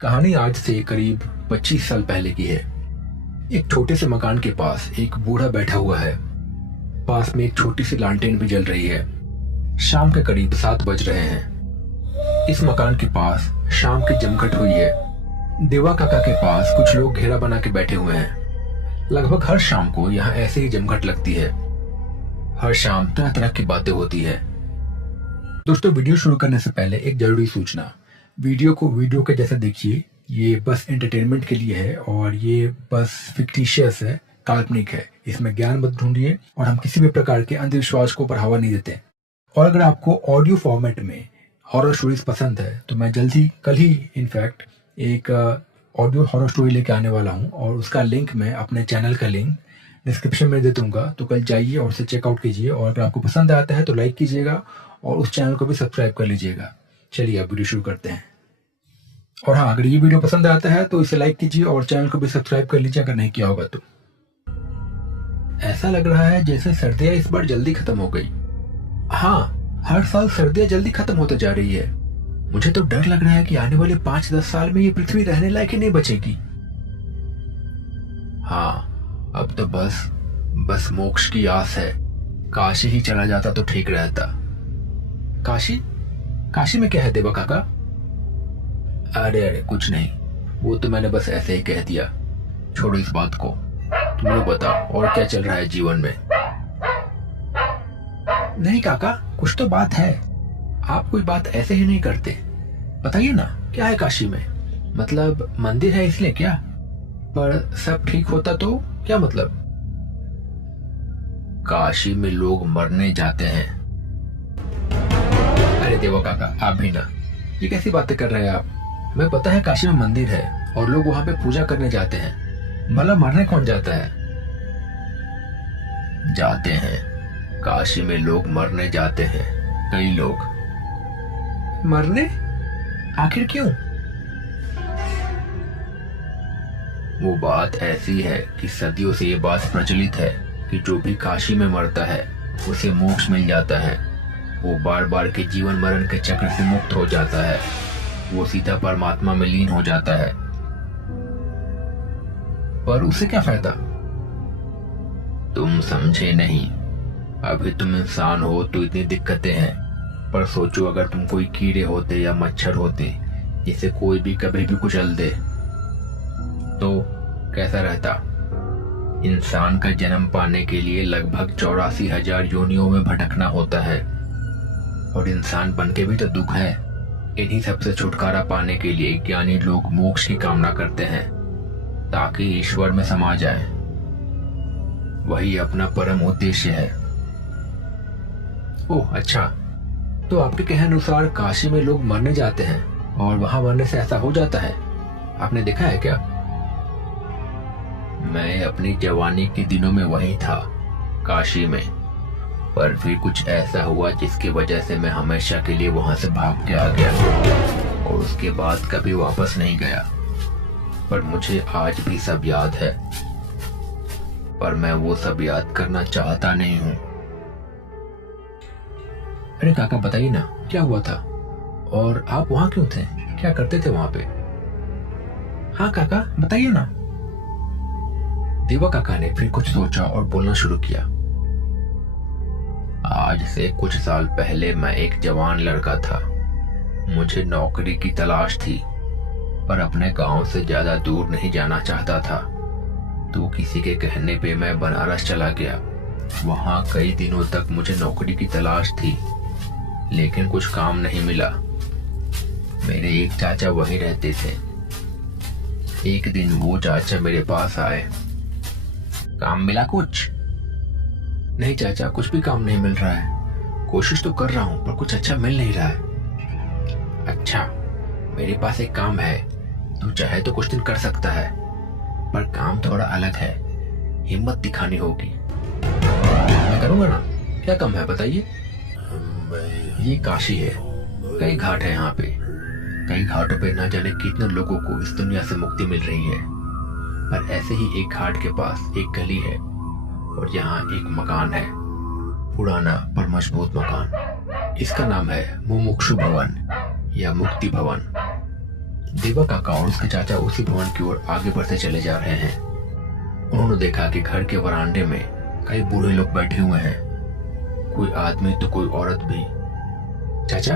कहानी आज से करीब 25 साल पहले की है। एक छोटे से मकान के पास एक बूढ़ा बैठा हुआ है। पास में एक छोटी सी लालटेन भी जल रही है। शाम के करीब 7 बज रहे हैं। इस मकान के पास शाम की जमघट हुई है। देवा काका के पास कुछ लोग घेरा बना के बैठे हुए हैं। लगभग हर शाम को यहाँ ऐसे ही जमघट लगती है। हर शाम तरह तरह की बातें होती है। दोस्तों, वीडियो शुरू करने से पहले एक जरूरी सूचना। वीडियो को वीडियो के जैसा देखिए। ये बस एंटरटेनमेंट के लिए है और ये बस फिक्टिशियस है, काल्पनिक है। इसमें ज्ञान मत ढूंढिए और हम किसी भी प्रकार के अंधविश्वास को बढ़ावा नहीं देते। और अगर आपको ऑडियो फॉर्मेट में हॉरर स्टोरीज पसंद है तो मैं जल्दी कल ही इनफैक्ट एक ऑडियो हॉरर स्टोरी लेके आने वाला हूँ और उसका लिंक मैं अपने चैनल का लिंक डिस्क्रिप्शन में दे दूंगा। तो कल जाइए और उसे चेकआउट कीजिए और अगर आपको पसंद आता है तो लाइक कीजिएगा और उस चैनल को भी सब्सक्राइब कर लीजिएगा। चलिए अब वीडियो शुरू करते हैं। और हाँ, अगर ये वीडियो पसंद आता है तो इसे लाइक कीजिए और चैनल को भी सब्सक्राइब कर लीजिए अगर नहीं किया होगा तो। ऐसा लग रहा है जैसे सर्दियां इस बार जल्दी खत्म हो गई। हाँ, हर साल सर्दियां जल्दी खत्म होते जा रही है। मुझे तो डर लग रहा है कि आने वाले 5-10 साल में ये पृथ्वी रहने लायक ही नहीं बचेगी। हाँ, अब तो बस मोक्ष की आस है। काशी ही चला जाता तो ठीक रहता। काशी में क्या है देवा काका? अरे कुछ नहीं, वो तो मैंने बस ऐसे ही कह दिया। छोड़ो इस बात को। तुम लोग बताओ और क्या चल रहा है जीवन में? नहीं काका, कुछ तो बात है। आप कोई बात ऐसे ही नहीं करते। बताइए ना, क्या है काशी में? मतलब मंदिर है इसलिए क्या? पर सब ठीक होता तो क्या मतलब? काशी में लोग मरने जाते हैं। अरे देवा काका, आप भी ना, ये कैसी बातें कर रहे हैं आप? मैं पता है काशी में मंदिर है और लोग वहां पे पूजा करने जाते हैं। भला मरने कौन जाता है? जाते हैं, काशी में लोग मरने जाते हैं। कई लोग मरने? आखिर क्यों? वो बात ऐसी है कि सदियों से ये बात प्रचलित है कि जो भी काशी में मरता है उसे मोक्ष मिल जाता है। वो बार बार के जीवन मरण के चक्र से मुक्त हो जाता है। वो सीधा परमात्मा में लीन हो जाता है। पर उसे क्या फायदा? तुम समझे नहीं। अभी तुम इंसान हो तो इतनी दिक्कतें हैं, पर सोचो अगर तुम कोई कीड़े होते या मच्छर होते जिसे कोई भी कभी भी कुचल दे तो कैसा रहता? इंसान का जन्म पाने के लिए लगभग 84,000 योनियों में भटकना होता है और इंसान बनके भी तो दुख है। इन्हीं सबसे छुटकारा पाने के लिए ज्ञानी लोग मोक्ष की कामना करते हैं ताकि ईश्वर में समा जाए। वही अपना परम उद्देश्य है। ओह अच्छा, तो आपके कहने अनुसार काशी में लोग मरने जाते हैं और वहां मरने से ऐसा हो जाता है? आपने देखा है क्या? मैं अपनी जवानी के दिनों में वहीं था, काशी में। पर फिर कुछ ऐसा हुआ जिसकी वजह से मैं हमेशा के लिए वहां से भाग के आ गया और उसके बाद कभी वापस नहीं गया। पर मुझे आज भी सब याद है, पर मैं वो सब याद करना चाहता नहीं हूँ। अरे काका, बताइए ना, क्या हुआ था और आप वहां क्यों थे? क्या करते थे वहां पे? हाँ काका, बताइए ना। देवा काका ने फिर कुछ सोचा और बोलना शुरू किया। आज से कुछ साल पहले मैं एक जवान लड़का था। मुझे नौकरी की तलाश थी, पर अपने गांव से ज्यादा दूर नहीं जाना चाहता था। तो किसी के कहने पे मैं बनारस चला गया। वहां कई दिनों तक मुझे नौकरी की तलाश थी, लेकिन कुछ काम नहीं मिला। मेरे एक चाचा वहीं रहते थे। एक दिन वो चाचा मेरे पास आए। काम मिला कुछ? नहीं चाचा, कुछ भी काम नहीं मिल रहा है। कोशिश तो कर रहा हूं पर कुछ अच्छा मिल नहीं रहा है। अच्छा, मेरे पास एक काम है, तू चाहे तो कुछ दिन कर सकता है, पर काम थोड़ा अलग है। हिम्मत दिखानी होगी। मैं करूंगा ना। क्या काम है बताइए? ये काशी है, कई घाट है यहाँ पे। कई घाटों पे ना जाने कितने लोगों को इस दुनिया से मुक्ति मिल रही है। पर ऐसे ही एक घाट के पास एक गली है और यहाँ एक मकान है, पुराना पर मजबूत मकान। इसका नाम है मुमुक्षु भवन या मुक्ति भवन। देवा काका और उसके चाचा उसी भवन की ओर आगे बढ़ते चले जा रहे हैं। उन्होंने देखा कि घर के वरांडे में कई बूढ़े लोग बैठे हुए हैं, कोई आदमी तो कोई औरत भी। चाचा,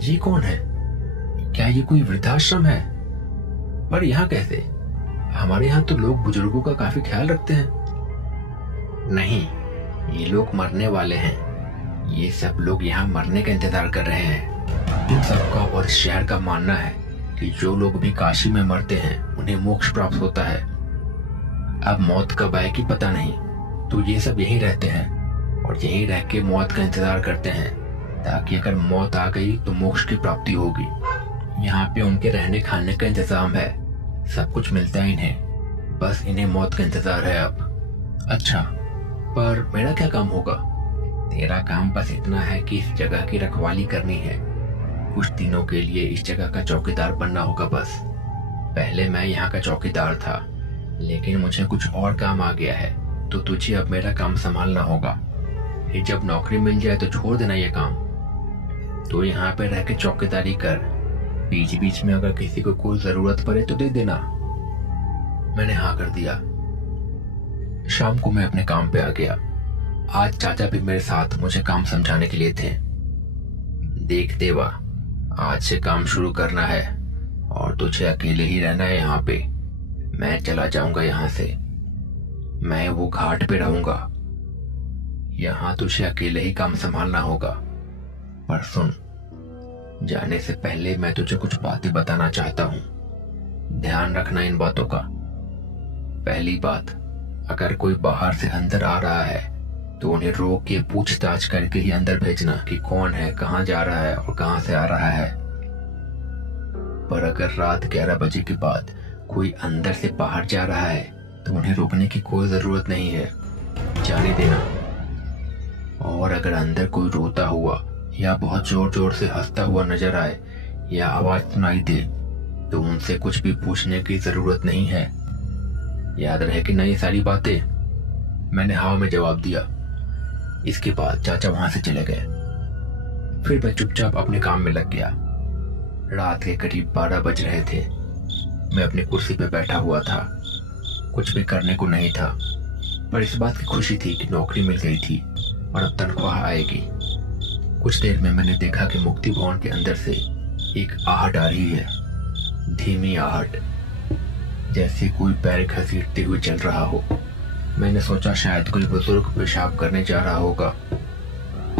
ये कौन है? क्या ये कोई वृद्धाश्रम है? पर यहाँ कैसे? हमारे यहाँ तो लोग बुजुर्गों का काफी ख्याल रखते हैं। नहीं, ये लोग मरने वाले हैं। ये सब लोग यहाँ मरने का इंतजार कर रहे हैं। इन सबका और इस शहर का मानना है कि जो लोग भी काशी में मरते हैं उन्हें मोक्ष प्राप्त होता है। अब मौत कब आए कि पता नहीं, तो ये सब यहीं रहते हैं और यहीं रह के मौत का इंतजार करते हैं, ताकि अगर मौत आ गई तो मोक्ष की प्राप्ति होगी। यहाँ पे उनके रहने खाने का इंतजाम है, सब कुछ मिलता है इन्हें, बस इन्हें मौत का इंतजार है अब। अच्छा, पर मेरा क्या काम होगा? तेरा काम बस इतना है कि इस जगह की रखवाली करनी है। कुछ दिनों के लिए इस जगह का चौकीदार बनना होगा बस। पहले मैं यहाँ का चौकीदार था, लेकिन मुझे कुछ और काम आ गया है, तो तुझे अब मेरा काम संभालना होगा। फिर जब नौकरी मिल जाए तो छोड़ देना ये काम। तो यहाँ पे रह के चौकीदारी कर, बीच बीच में अगर किसी को कोई जरूरत पड़े तो दे देना। मैंने हाँ कर दिया। शाम को मैं अपने काम पे आ गया। आज चाचा भी मेरे साथ मुझे काम समझाने के लिए थे। देख देवा, आज से काम शुरू करना है और तुझे अकेले ही रहना है यहाँ पे। मैं चला जाऊंगा यहाँ से। मैं वो घाट पे रहूंगा। यहाँ तुझे अकेले ही काम संभालना होगा। पर सुन, जाने से पहले मैं तुझे कुछ बातें बताना चाहता हूँ। ध्यान रखना इन बातों का। पहली बात, अगर कोई बाहर से अंदर आ रहा है तो उन्हें रोक के पूछताछ करके ही अंदर भेजना कि कौन है, कहाँ जा रहा है और कहाँ से आ रहा है। पर अगर रात 11 बजे के बाद कोई अंदर से बाहर जा रहा है तो उन्हें रोकने की कोई जरूरत नहीं है, जाने देना। और अगर अंदर कोई रोता हुआ या बहुत जोर जोर से हंसता हुआ नजर आए या आवाज सुनाई दे तो उनसे कुछ भी पूछने की जरूरत नहीं है। याद रहे कि नहीं सारी बातें? मैंने हाँ में जवाब दिया। इसके बाद चाचा वहां से चले गए। फिर मैं चुपचाप अपने काम में लग गया। रात के करीब 12 बज रहे थे। मैं अपनी कुर्सी पे बैठा हुआ था। कुछ भी करने को नहीं था, पर इस बात की खुशी थी कि नौकरी मिल गई थी और अब तनख्वाह आएगी। कुछ देर में मैंने देखा कि मुक्ति भवन के अंदर से एक आहट आ रही है, धीमी आहट, जैसे कोई पैर घसीटते हुए चल रहा हो। मैंने सोचा शायद कोई बुजुर्ग पेशाब करने जा रहा होगा।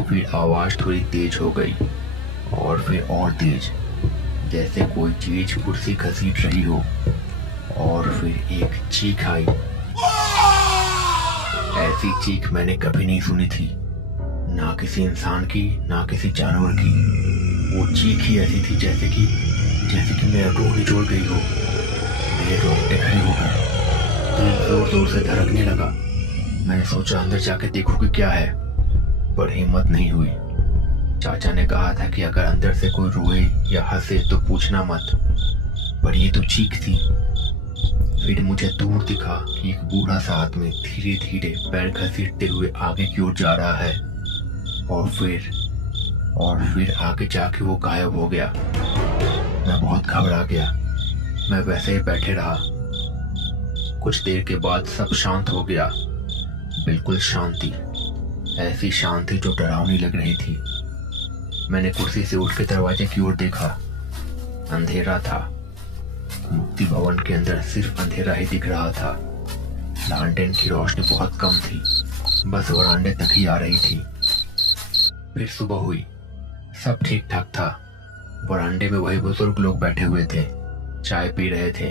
फिर आवाज थोड़ी तेज हो गई और फिर और तेज, जैसे कोई चीज कुर्सी घसीट रही हो। और फिर एक चीख आई। ऐसी चीख मैंने कभी नहीं सुनी थी, ना किसी इंसान की ना किसी जानवर की। वो चीख ही ऐसी थी जैसे कि मेरा रूह निचोड़ गई हो। मेरे रोंगटे खड़े हो गए, दिल जोर जोर से धड़कने लगा। मैंने सोचा अंदर जाके देखूं कि क्या है, पर हिम्मत नहीं हुई। चाचा ने कहा था कि अगर अंदर से कोई रोए या हंसे तो पूछना मत, पर ये तो चीख थी। फिर मुझे दूर दिखा कि एक बूढ़ा सा आदमी धीरे धीरे पैर घसीटते हुए आगे की ओर जा रहा है और फिर आगे जाके वो गायब हो गया। मैं बहुत घबरा गया। मैं वैसे ही बैठे रहा। कुछ देर के बाद सब शांत हो गया, बिल्कुल शांति, ऐसी शांति जो डरावनी लग रही थी। मैंने कुर्सी से उठ के दरवाजे की ओर देखा। अंधेरा था। मुक्ति भवन के अंदर सिर्फ अंधेरा ही दिख रहा था। लालटेन की रोशनी बहुत कम थी, बस वरांडे तक ही आ रही थी। फिर सुबह हुई, सब ठीक ठाक था। वरांडे में वही बुजुर्ग लोग बैठे हुए थे, चाय पी रहे थे,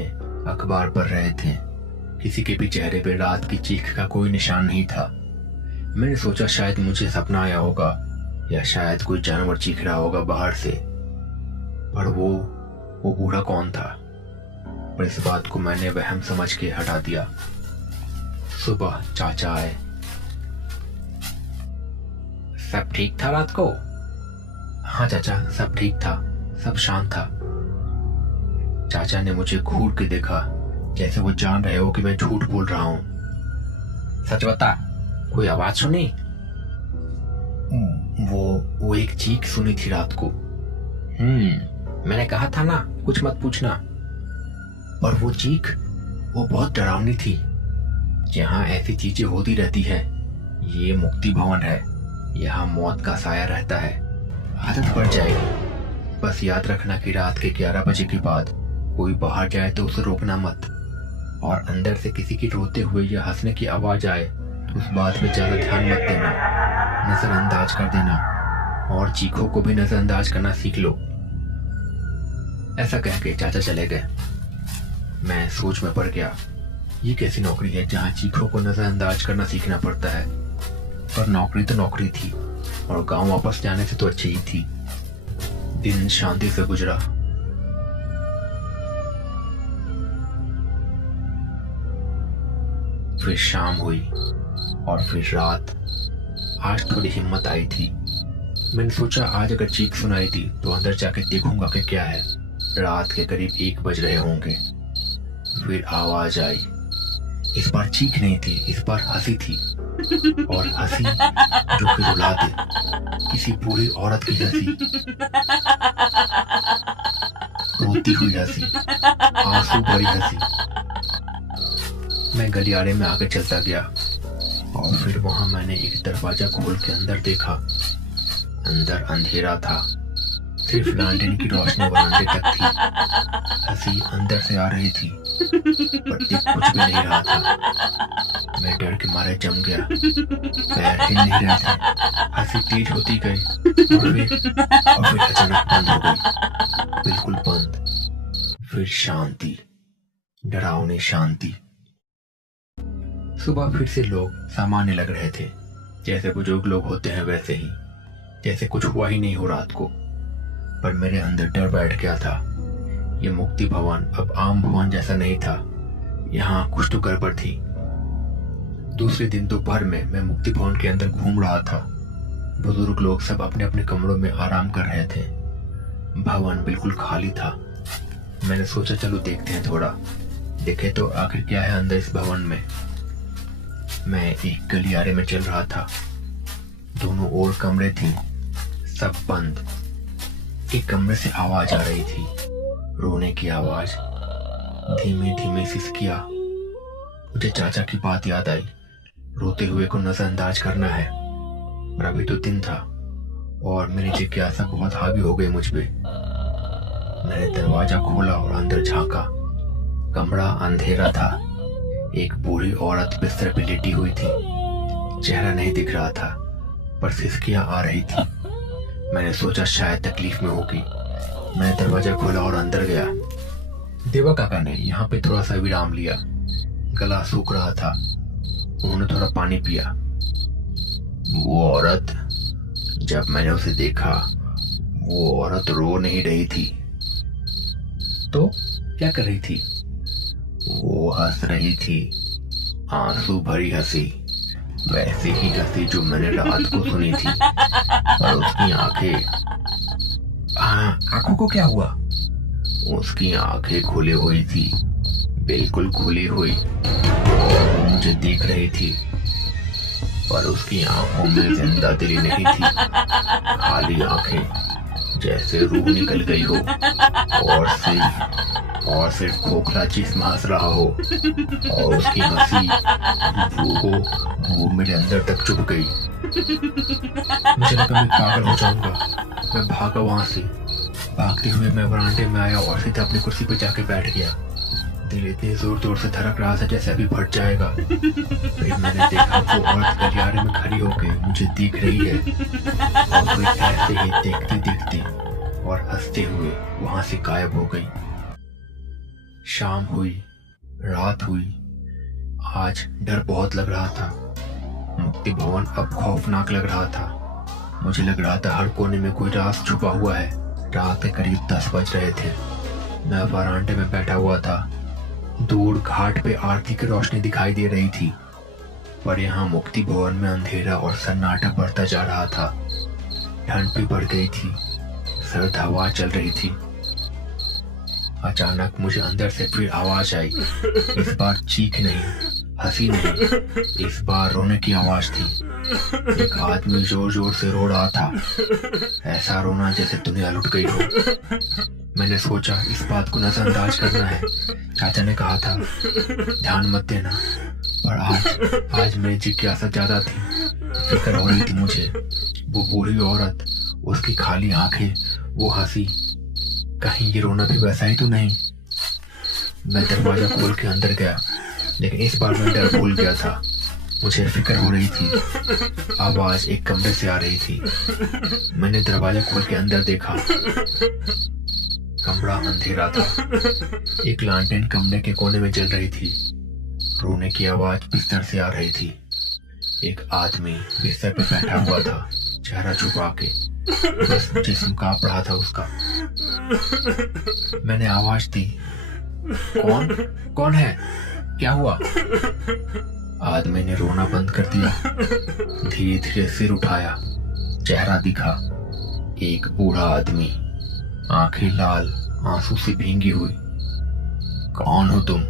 अखबार पढ़ रहे थे। किसी के भी चेहरे पे रात की चीख का कोई निशान नहीं था। मैंने सोचा शायद मुझे सपना आया होगा या शायद कोई जानवर चीख रहा होगा बाहर से। पर वो बूढ़ा कौन था? पर इस बात को मैंने वहम समझ के हटा दिया। सुबह चाचा आए। सब ठीक था रात को? हाँ चाचा, सब ठीक था, सब शांत था। चाचा ने मुझे घूर के देखा, जैसे वो जान रहे हो कि मैं झूठ बोल रहा हूं। सच बता, कोई आवाज सुनी? वो एक चीख सुनी थी रात को। मैंने कहा था ना, कुछ मत पूछना। और वो चीख, वो बहुत डरावनी थी। यहाँ ऐसी चीजें होती रहती है। ये मुक्ति भवन है, यहाँ मौत का साया रहता है। आदत पड़ जाएगी। बस याद रखना कि रात के 11 बजे के बाद कोई बाहर जाए तो उसे रोकना मत। और अंदर से किसी की रोते हुए या हंसने की आवाज आए तो उस बात में ज्यादा ध्यान मत देना, नजरअंदाज कर देना। और चीखों को भी नजरअंदाज करना सीख लो। ऐसा कह के चाचा चले गए। मैं सोच में पड़ गया, ये कैसी नौकरी है जहाँ चीखों को नजरअंदाज करना सीखना पड़ता है। पर नौकरी तो नौकरी थी, और गांव वापस जाने से तो अच्छी ही थी। दिन शांति से गुजरा। फिर शाम हुई और फिर रात। आज थोड़ी हिम्मत आई थी। मैंने सोचा आज अगर चीख सुनाई दी तो अंदर जाके देखूंगा कि क्या है। रात के करीब 1 बज रहे होंगे। फिर आवाज आई। इस बार चीख नहीं थी, इस बार हंसी थी। और हंसी जो कि रुला दे, किसी बूढ़ी औरत की हंसी, रोती हुई हंसी, आंसू भरी हंसी। मैं गलियारे में आगे चलता गया और फिर वहां मैंने एक दरवाजा खोल के अंदर देखा। अंदर अंधेरा था, सिर्फ लालटेन की रोशनी बरामदे तक थी। हंसी अंदर से आ रही थी, पर दिख कुछ भी नहीं रहा था। मैं डर के मारे जम गया, पैर हिल नहीं रहे थे। हंसी तेज होती गई और फिर अचानक बंद हो गई, बिल्कुल बंद। फिर शांति, डरावनी शांति। सुबह फिर से लोग सामान्य लग रहे थे, जैसे बुजुर्ग लोग होते हैं वैसे ही, जैसे कुछ हुआ ही नहीं हो रात को। पर मेरे अंदर डर बैठ गया था। ये मुक्ति भवन अब आम भवन जैसा नहीं था, यहाँ कुछ तो गड़बड़ थी। दूसरे दिन दोपहर में मैं मुक्ति भवन के अंदर घूम रहा था। बुजुर्ग लोग सब अपने अपने कमरों में आराम कर रहे थे। भवन बिल्कुल खाली था। मैंने सोचा चलो देखते हैं थोड़ा, देखे तो आखिर क्या है अंदर इस भवन में। मैं एक गलियारे में चल रहा था। दोनों ओर कमरे थी, सब बंद। एक कमरे से आवाज आ रही थी, रोने की आवाज, धीमे धीमे सिसकियां। मुझे चाचा की बात याद आई, रोते हुए को नजरअंदाज करना है। और अभी तो दिन था और मेरी जिज्ञासा बहुत हावी हो गई मुझ पे। मैंने दरवाजा खोला और अंदर झांका। कमरा अंधेरा था। एक बूढ़ी औरत बिस्तर पे लेटी हुई थी। चेहरा नहीं दिख रहा था, पर सिसकियां आ रही थी। मैंने सोचा शायद तकलीफ में होगी। मैंने दरवाजा खोला और अंदर गया। देवा काका ने यहाँ पे थोड़ा सा विराम लिया। गला सूख रहा था। उन्होंने थोड़ा पानी पिया। वो औरत, जब मैंने उसे देखा, वो औरत रो नहीं रही थी। तो क्या कर रही थी? वो हंस रही थी, आंसू भरी हंसी, वैसे ही हंसी जो मैंने रात को सुनी थी। और उसकी आंखें, आंखों को क्या हुआ? उसकी आंखें खुली हुई थी, बिल्कुल खुली हुई। वो मुझे देख रही थी, पर उसकी आंखों में जिंदा दिली नहीं थी, खाली आंखें, जैसे रूह निकल गई हो। और सिर्फ खोखला जिस्म हंस रहा हो। और उसकी हंसी वो मेरे अंदर तक चुभ गई। मुझे लगा मैं पागल हो जाऊंगा। मैं भागा वहां से। भागते हुए मैं बरामदे में आया और सीधा अपनी कुर्सी पर जाके बैठ गया। दिल इतने जोर जोर से धड़क रहा था जैसे अभी फट जाएगा। फिर मैंने देखा वो औरत गलियारे में खड़ी होकर मुझे देख रही है। और फिर ऐसे ही देखते देखते और हंसते हुए वहां से गायब हो गई। शाम हुई, रात हुई। आज डर बहुत लग रहा था। मुक्ति भवन अब खौफनाक लग रहा था। मुझे लग रहा था हर कोने में कोई राज छुपा हुआ है। रात के करीब 10 बज रहे थे। मैं वरांडे में बैठा हुआ था। दूर घाट पे आरती की रोशनी दिखाई दे रही थी, पर यहाँ मुक्ति भवन में अंधेरा और सन्नाटा बढ़ता जा रहा था। ठंड भी बढ़ गई थी, सर्द हवा चल रही थी। अचानक मुझे अंदर से फिर आवाज आई। इस बार चीख नहीं, हंसी नहीं, इस बार रोने की आवाज थी। एक आदमी जोर जोर से रो रहा था, ऐसा रोना जैसे दुनिया लुट गई हो। मैंने सोचा इस बात को नजरअंदाज करना है। चाचा ने कहा था ध्यान मत देना, पर आज मेरी जिज्ञासा ज्यादा थी। फिक्र हो रही थी मुझे। वो बूढ़ी औरत, उसकी खाली आंखें, वो हंसी, कहीं ये रोना भी वैसा ही तो नहीं। मैं दरवाजा खोल के अंदर गया, लेकिन इस बार मैं डर भूल गया था। मुझे फिक्र हो रही थी। आवाज एक कमरे से आ रही थी। मैंने दरवाजा खोल के अंदर देखा। कमरा अंधेरा था। एक लालटेन कमरे के कोने में जल रही थी। रोने की आवाज बिस्तर से आ रही थी। एक आदमी बिस्तर पे बैठा हुआ था, चेहरा छुपा के, बस जिस्म कांप रहा था उसका। मैंने आवाज दी, कौन है? क्या हुआ? आदमी ने रोना बंद कर दिया। धीरे धीरे सिर उठाया, चेहरा दिखा। एक बूढ़ा आदमी, आंखें लाल, आंसू से भींगी हुई। कौन हो तुम?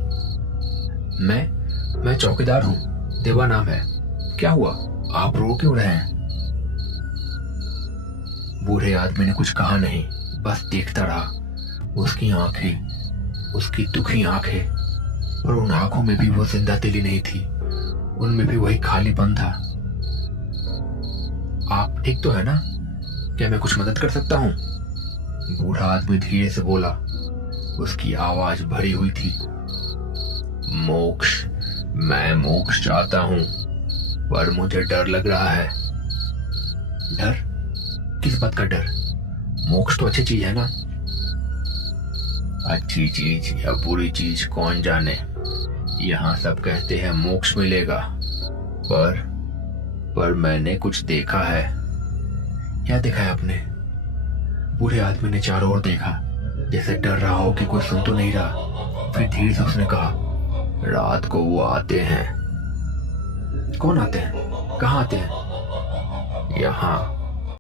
मैं चौकीदार हूँ, देवा नाम है। क्या हुआ? आप रो क्यों रहे हैं? बूढ़े आदमी ने कुछ कहा नहीं, बस देखता रहा। उसकी आंखें, उसकी दुखी आंखें, और उन आंखों में भी वो जिंदा दिली नहीं थी। उनमें भी वही खालीपन था। आप ठीक तो है ना? क्या मैं कुछ मदद कर सकता हूँ? बूढ़ा आदमी धीरे से बोला। उसकी आवाज भरी हुई थी। मोक्ष, मैं मोक्ष चाहता हूँ, पर मुझे डर लग रहा है। डर? किस बात का डर? मोक्ष तो अच्छी चीज है ना? अच्छी चीज या बुरी चीज कौन जाने। यहाँ सब कहते हैं मोक्ष मिलेगा, पर मैंने कुछ देखा है। क्या देखा है आपने? बूढ़े आदमी ने चारों ओर देखा, जैसे डर रहा हो कि कोई सुन तो नहीं रहा। फिर धीरे से उसने कहा, रात को वो आते हैं। कौन आते हैं? कहाँ आते हैं? यहाँ